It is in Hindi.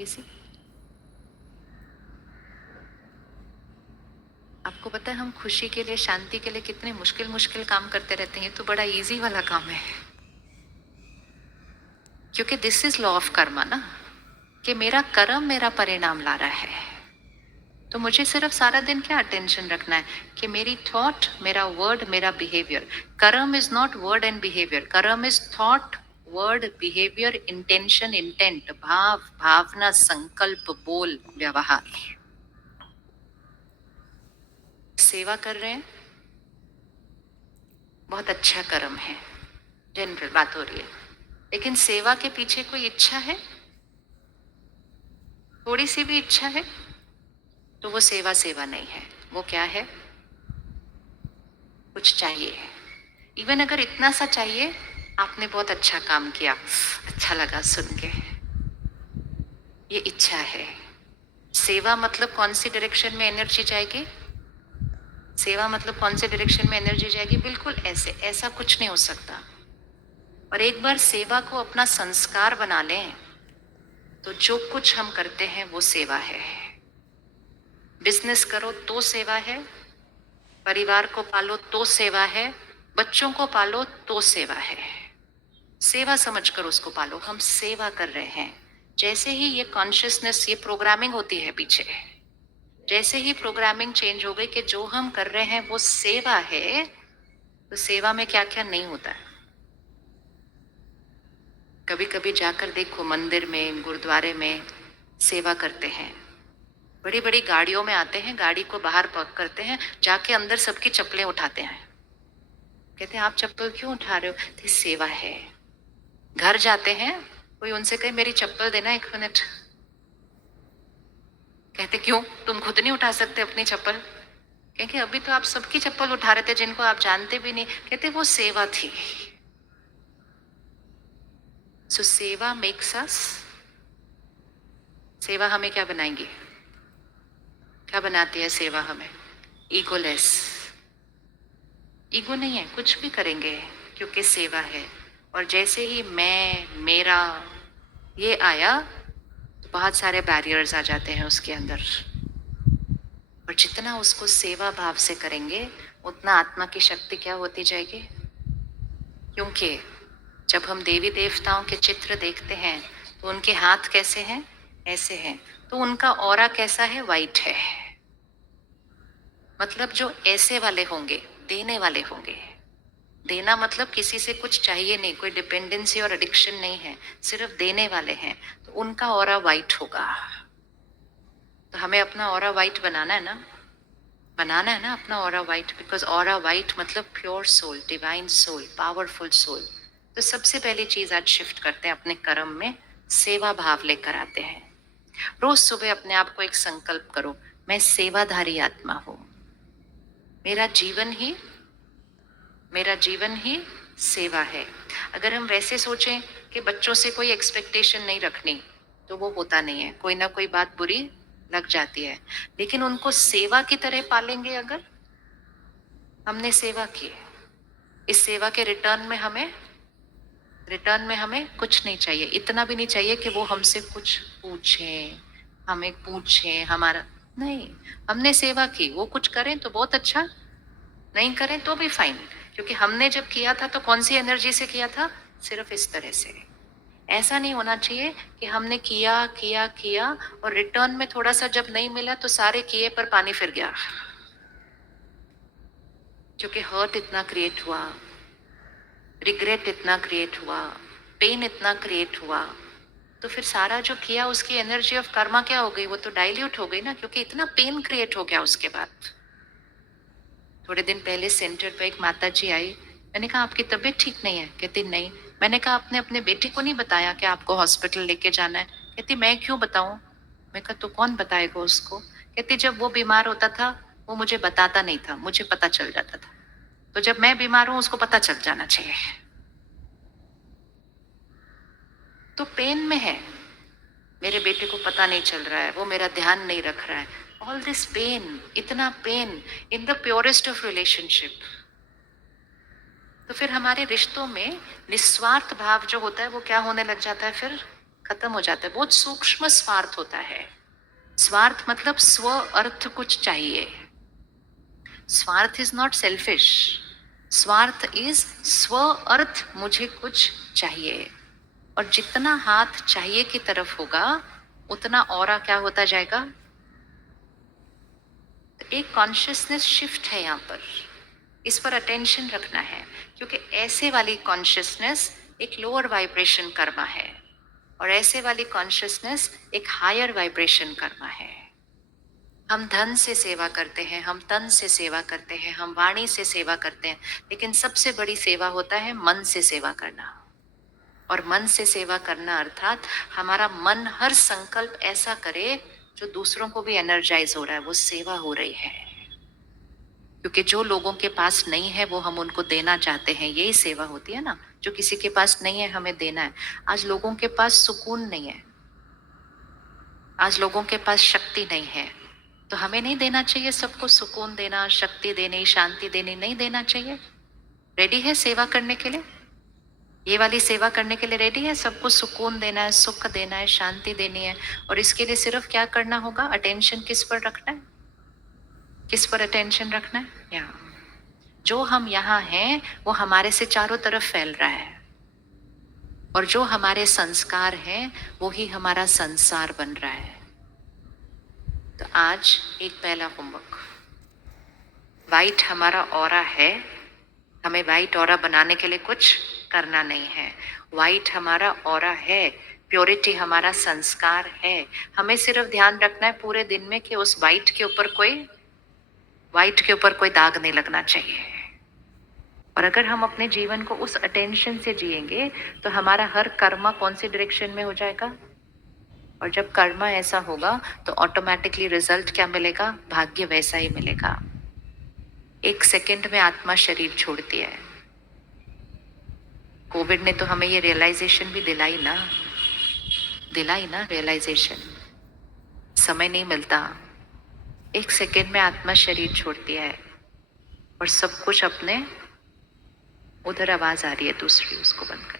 इसी आपको पता है हम खुशी के लिए, शांति के लिए कितने मुश्किल मुश्किल काम करते रहते हैं। ये तो बड़ा इजी वाला काम है, क्योंकि this is law of Karma ना, कि मेरा कर्म मेरा परिणाम ला रहा है। तो मुझे सिर्फ सारा दिन क्या अटेंशन रखना है कि मेरी थॉट, मेरा वर्ड, मेरा behaviour. Karma is not word and behaviour, karma is thought, word, behaviour, intention, intent, bhav, bhavna, संकल्प, बोल, व्यवहार। सेवा कर रहे हैं, बहुत अच्छा कर्म है, जनरल बात हो रही है। लेकिन सेवा के पीछे कोई इच्छा है, थोड़ी सी भी इच्छा है, तो वो सेवा सेवा नहीं है। वो क्या है? कुछ चाहिए। इवन अगर इतना सा चाहिए, आपने बहुत अच्छा काम किया, अच्छा लगा सुन के, ये इच्छा है। सेवा मतलब कौन सी डायरेक्शन में एनर्जी जाएगी? सेवा मतलब कौन से डायरेक्शन में एनर्जी जाएगी? बिल्कुल ऐसे, ऐसा कुछ नहीं हो सकता। और एक बार सेवा को अपना संस्कार बना लें, तो जो कुछ हम करते हैं वो सेवा है। बिजनेस करो तो सेवा है, परिवार को पालो तो सेवा है, बच्चों को पालो तो सेवा है। सेवा समझकर उसको पालो। हम सेवा कर रहे हैं। जैसे ही ये कॉन्शियसनेस, ये प्रोग्रामिंग होती है पीछे, जैसे ही प्रोग्रामिंग चेंज हो गई कि जो हम कर रहे हैं वो सेवा है, तो सेवा में क्या क्या नहीं होता है। कभी कभी जाकर देखो, मंदिर में, गुरुद्वारे में सेवा करते हैं, बड़ी बड़ी गाड़ियों में आते हैं, गाड़ी को बाहर पार्क करते हैं, जाके अंदर सबकी चप्पलें उठाते हैं। कहते हैं आप चप्पल क्यों उठा रहे हो? तो सेवा है। घर जाते हैं, कोई उनसे कहे मेरी चप्पल देना 1 मिनट, कहते क्यों, तुम खुद नहीं उठा सकते अपनी चप्पल? क्योंकि अभी तो आप सबकी चप्पल उठा रहे थे जिनको आप जानते भी नहीं। कहते वो सेवा थी। सो सेवा मेक्स अस, सेवा हमें क्या बनाएंगी? क्या बनाती है सेवा हमें? ईगोलेस। ईगो नहीं है, कुछ भी करेंगे क्योंकि सेवा है। और जैसे ही मैं, मेरा ये आया, तो बहुत सारे बैरियर्स आ जाते हैं उसके अंदर। और जितना उसको सेवा भाव से करेंगे, उतना आत्मा की शक्ति क्या होती जाएगी। क्योंकि जब हम देवी देवताओं के चित्र देखते हैं, तो उनके हाथ कैसे हैं? ऐसे हैं। तो उनका ऑरा कैसा है? वाइट है। मतलब जो ऐसे वाले होंगे, देने वाले होंगे। देना मतलब किसी से कुछ चाहिए नहीं, कोई डिपेंडेंसी और एडिक्शन नहीं है, सिर्फ देने वाले हैं, तो उनका ऑरा वाइट होगा। तो हमें अपना ऑरा वाइट बनाना है ना, बनाना है ना अपना aura white. Because aura white मतलब pure soul, divine soul, powerful soul. तो सबसे पहली चीज आज शिफ्ट करते हैं अपने कर्म में, सेवा भाव लेकर आते हैं। रोज सुबह अपने आप को एक संकल्प करो, मैं सेवाधारी आत्मा हूं। मेरा जीवन ही, मेरा जीवन ही सेवा है। अगर हम वैसे सोचें कि बच्चों से कोई एक्सपेक्टेशन नहीं रखनी, तो वो होता नहीं है, कोई ना कोई बात बुरी लग जाती है। लेकिन उनको सेवा की तरह पालेंगे अगर, हमने सेवा की, इस सेवा के रिटर्न में हमें कुछ नहीं चाहिए। इतना भी नहीं चाहिए कि वो हमसे कुछ पूछे, हमें पूछे हमारा, नहीं। हमने सेवा की, वो कुछ करें तो बहुत अच्छा, नहीं करें तो भी फाइन। क्योंकि हमने जब किया था तो कौन सी एनर्जी से किया था? सिर्फ इस तरह से। ऐसा नहीं होना चाहिए कि हमने किया किया किया और रिटर्न में थोड़ा सा जब नहीं मिला तो सारे किए पर पानी फिर गया। क्योंकि हर्ट इतना क्रिएट हुआ, रिग्रेट इतना क्रिएट हुआ, पेन इतना क्रिएट हुआ, तो फिर सारा जो किया उसकी एनर्जी ऑफ कर्मा क्या हो गई? वो तो डाइल्यूट हो गई ना, क्योंकि इतना पेन क्रिएट हो गया उसके बाद। थोड़े दिन पहले सेंटर पे एक माता जी आई, मैंने कहा आपकी तबीयत ठीक नहीं है? कहती नहीं। मैंने कहा आपने अपने बेटे को नहीं बताया कि आपको हॉस्पिटल लेके जाना है? कहती मैं क्यों बताऊं? मैं कहा तो कौन बताएगा उसको? कहती जब वो बीमार होता था वो मुझे बताता नहीं था, मुझे पता चल जाता था। तो जब मैं बीमार हूं उसको पता चल जाना चाहिए। तो पेन में है, मेरे बेटे को पता नहीं चल रहा है, वो मेरा ध्यान नहीं रख रहा है। ऑल दिस पेन, इतना pain in the purest of relationship. तो फिर हमारे रिश्तों में निस्वार्थ भाव जो होता है वो क्या होने लग जाता है, फिर खत्म हो जाता है। बहुत सूक्ष्म स्वार्थ होता है। स्वार्थ मतलब स्व अर्थ कुछ चाहिए। स्वार्थ इज नॉट सेल्फिश, स्वार्थ इज स्व अर्थ, मुझे कुछ चाहिए। और जितना हाथ चाहिए की तरफ होगा उतना ऑरा क्या होता जाएगा। तो एक कॉन्शियसनेस शिफ्ट है यहाँ पर, इस पर अटेंशन रखना है, क्योंकि ऐसे वाली कॉन्शियसनेस एक लोअर वाइब्रेशन कर्मा है और ऐसे वाली कॉन्शियसनेस एक हायर वाइब्रेशन कर्मा है। हम धन से सेवा करते हैं, हम तन से सेवा करते हैं, हम वाणी से सेवा करते हैं, लेकिन सबसे बड़ी सेवा होता है मन से सेवा करना। और मन से सेवा करना अर्थात हमारा मन हर संकल्प ऐसा करे जो दूसरों को भी एनर्जाइज हो रहा है, वो सेवा हो रही है। क्योंकि जो लोगों के पास नहीं है वो हम उनको देना चाहते हैं, यही सेवा होती है ना। जो किसी के पास नहीं है हमें देना है। आज लोगों के पास सुकून नहीं है, आज लोगों के पास शक्ति नहीं है, तो हमें नहीं देना चाहिए सबको सुकून देना, शक्ति देनी, शांति देनी, नहीं देना चाहिए। रेडी है सेवा करने के लिए, ये वाली सेवा करने के लिए रेडी है। सबको सुकून देना है, सुख देना है, शांति देनी है। और इसके लिए सिर्फ क्या करना होगा, अटेंशन किस पर रखना है, किस पर अटेंशन रखना है, यहाँ। जो हम यहाँ हैं वो हमारे से चारों तरफ फैल रहा है, और जो हमारे संस्कार हैं वो ही हमारा संसार बन रहा है। तो आज एक पहला होमवर्क, वाइट हमारा ऑरा है, हमें वाइट ऑरा बनाने के लिए कुछ करना नहीं है। वाइट हमारा ऑरा है, प्योरिटी हमारा संस्कार है। हमें सिर्फ ध्यान रखना है पूरे दिन में कि उस वाइट के ऊपर कोई दाग नहीं लगना चाहिए। और अगर हम अपने जीवन को उस अटेंशन से जिएंगे तो हमारा हर कर्मा कौन सी डायरेक्शन में हो जाएगा। और जब कर्मा ऐसा होगा तो ऑटोमेटिकली रिजल्ट क्या मिलेगा, भाग्य वैसा ही मिलेगा। एक सेकंड में आत्मा शरीर छोड़ती है। कोविड ने तो हमें ये रियलाइजेशन भी दिलाई ना रियलाइजेशन। समय नहीं मिलता, एक सेकंड में आत्मा शरीर छोड़ती है और सब कुछ अपने, उधर आवाज आ रही है दूसरी, उसको बंद कर।